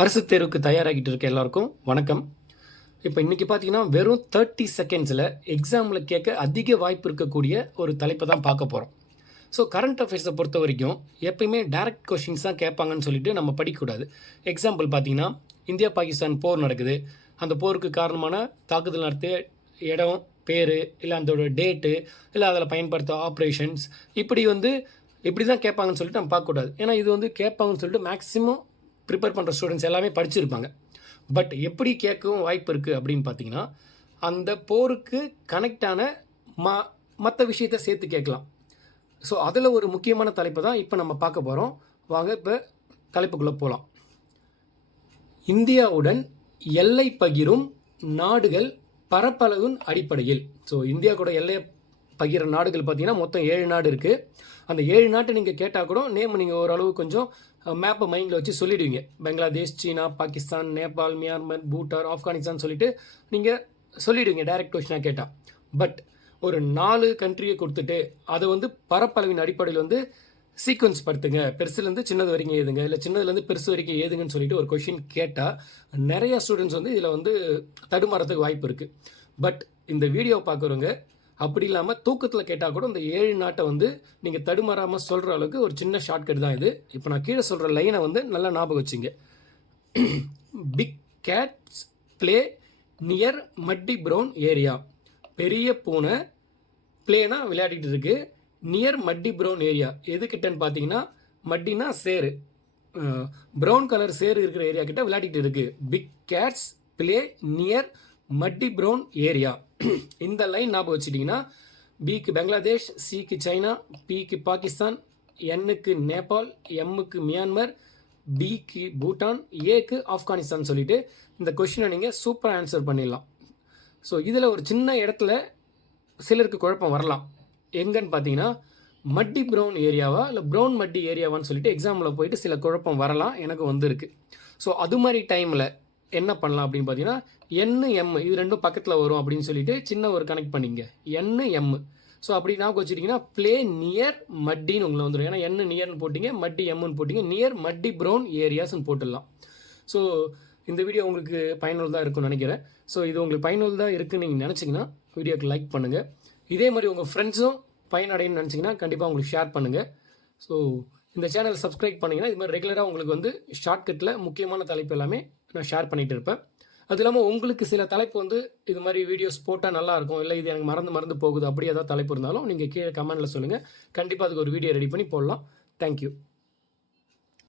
அரசு தேர்வுக்கு தயாராகிட்டு இருக்க எல்லாருக்கும் வணக்கம். இப்போ இன்றைக்கி பார்த்தீங்கன்னா வெறும் தேர்ட்டி செகண்ட்ஸில் எக்ஸாமில் கேட்க அதிக வாய்ப்பு இருக்கக்கூடிய ஒரு தலைப்பை தான் பார்க்க போகிறோம் ஸோ கரண்ட் அஃபேர்ஸை பொறுத்த வரைக்கும் எப்பயுமே டைரக்ட் கொஷின்ஸ் தான் கேட்பாங்கன்னு சொல்லிட்டு நம்ம படிக்கக்கூடாது. எக்ஸாம்பிள் பார்த்தீங்கன்னா இந்தியா பாகிஸ்தான் போர் நடக்குது. அந்த போருக்கு காரணமான தாக்குதல் நடத்திய இடம் பேர் இல்லை அதோட டேட்டு இல்லை அதில் பயன்படுத்த ஆப்ரேஷன்ஸ் இப்படி வந்து இப்படி தான் கேட்பாங்கன்னு சொல்லிட்டு நம்ம பார்க்கக்கூடாது. ஏன்னா இது வந்து கேட்பாங்கன்னு சொல்லிட்டு மேக்ஸிமம் ப்ரிப்பேர் பண்ணுற ஸ்டூடெண்ட்ஸ் எல்லாமே படிச்சிருப்பாங்க. பட் எப்படி கேட்கவும் வாய்ப்பு இருக்குது அப்படின்னு பார்த்தீங்கன்னா அந்த போருக்கு கனெக்டான ம மற்ற விஷயத்த சேர்த்து கேட்கலாம். ஸோ அதில் ஒரு முக்கியமான தலைப்பு தான் இப்போ நம்ம பார்க்க போகிறோம் வாங்க இப்போ தலைப்புக்குள்ளே போகலாம் இந்தியாவுடன் எல்லை பகிரும் நாடுகள் பரப்பளவின் அடிப்படையில். ஸோ இந்தியா கூட எல்லையை பகிர நாடுகள் பார்த்தீங்கன்னா மொத்தம் ஏழு நாடு இருக்குது அந்த ஏழு நாட்டை நீங்கள் கேட்டால் கூட நேம் நீங்கள் ஓரளவு கொஞ்சம் மேப்பை மைண்டில் வச்சு சொல்லிடுவீங்க. பங்களாதேஷ் சீனா பாகிஸ்தான் நேபாள் மியான்மர் பூட்டான் ஆப்கானிஸ்தான் சொல்லிட்டு நீங்கள் சொல்லிடுவீங்க டைரக்ட் கொஷினாக கேட்டால் பட் ஒரு நாலு கண்ட்ரியை கொடுத்துட்டு அதை வந்து பரப்பளவின் அடிப்படையில் வந்து சீக்வன்ஸ் படுத்துங்க. பெருசுலேருந்து சின்னது வரைக்கும் ஏதுங்க இல்லை சின்னதுலேருந்து பெருசு வரைக்கும் ஏதுங்கன்னு சொல்லிட்டு ஒரு கொஷின் கேட்டால் நிறையா ஸ்டூடெண்ட்ஸ் வந்து இதில் வந்து தடுமாறதுக்கு வாய்ப்பு இருக்குது பட் இந்த வீடியோ பார்க்குறவங்க அப்படி இல்லாமல் தூக்கத்தில் கேட்டால் கூட இந்த ஏழு நாட்டை வந்து நீங்கள் தடுமாறாமல் சொல்கிற அளவுக்கு ஒரு சின்ன ஷார்ட்கட் தான் இது. இப்போ நான் கீழே சொல்கிற லைனை வந்து நல்லா ஞாபகம் வச்சுங்க. Big cats play near muddy brown area பெரிய பூனை பிளேனா விளையாடிட்டு இருக்கு. நியர் மட்டி ப்ரௌன் ஏரியா எதுக்கிட்டன்னு பார்த்தீங்கன்னா மட்டினா சேரு ப்ரௌன் கலர் சேரு இருக்கிற ஏரியா கிட்ட விளையாடிட்டு இருக்கு. Big cats play near muddy brown area இந்த லைன் ஞாபகம் வச்சுட்டிங்கன்னா பிக்கு பங்களாதேஷ் சிக்கு சைனா பிக்கு பாகிஸ்தான் என்னுக்கு நேபாள் எம்முக்கு மியான்மர் பிக்கு பூட்டான் ஏக்கு ஆப்கானிஸ்தான் சொல்லிட்டு இந்த கொஷினை நீங்கள் சூப்பராக ஆன்சர் பண்ணிடலாம். ஸோ இதில் ஒரு சின்ன இடத்துல சிலருக்கு குழப்பம் வரலாம். எங்கன்னு பார்த்தீங்கன்னா மட்டி ப்ரௌன் ஏரியாவா இல்லை ப்ரௌன் மட்டி ஏரியாவான்னு சொல்லிட்டு எக்ஸாமில் போயிட்டு சில குழப்பம் வரலாம் எனக்கு வந்திருக்கு. ஸோ அது மாதிரி டைமில் என்ன பண்ணலாம் அப்படின்னு பார்த்தீங்கன்னா என்னு எம் இது ரெண்டும் பக்கத்தில் வரும் அப்படின்னு சொல்லிட்டு சின்ன ஒரு கனெக்ட் பண்ணிங்க. என்னு எம் ஸோ அப்படி நான் வச்சுட்டிங்கன்னா ப்ளே நியர் மட்டின்னு உங்களை வந்துடும் ஏன்னா என்ன நியர்னு போட்டிங்க மட்டி எம்னு போட்டிங்க நியர் மட்டி ப்ரௌன் ஏரியாஸ்ன்னு போட்டுடலாம். ஸோ இந்த வீடியோ உங்களுக்கு பயனுள்ளதாக இருக்கும்னு நினைக்கிறேன். ஸோ இது உங்களுக்கு பயனுள்ளதாக இருக்குன்னு நீங்கள் நினச்சிங்கன்னா வீடியோக்கு லைக் பண்ணுங்கள் இதே மாதிரி உங்கள் ஃப்ரெண்ட்ஸும் பயனடையணும்னு நினச்சிங்கன்னா கண்டிப்பாக உங்களுக்கு ஷேர் பண்ணுங்கள் ஸோ இந்த சேனல் சப்ஸ்கிரைப் பண்ணிங்கன்னா இது மாதிரி ரெகுலராக உங்களுக்கு வந்து ஷார்ட்கட்டில் முக்கியமான தலைப்பு எல்லாமே நான் ஷேர் பண்ணிகிட்டு இருப்பேன். அது இல்லாமல் உங்களுக்கு சில தலைப்பு வந்து இது மாதிரி வீடியோஸ் போட்டால் நல்லாயிருக்கும் இல்லை இது எனக்கு மறந்து மறந்து போகுது. அப்படி ஏதாவது தலைப்பு இருந்தாலும் நீங்கள் கீழே கமெண்ட்டில் சொல்லுங்கள் கண்டிப்பாக அதுக்கு ஒரு வீடியோ ரெடி பண்ணி போடலாம். தேங்க்யூ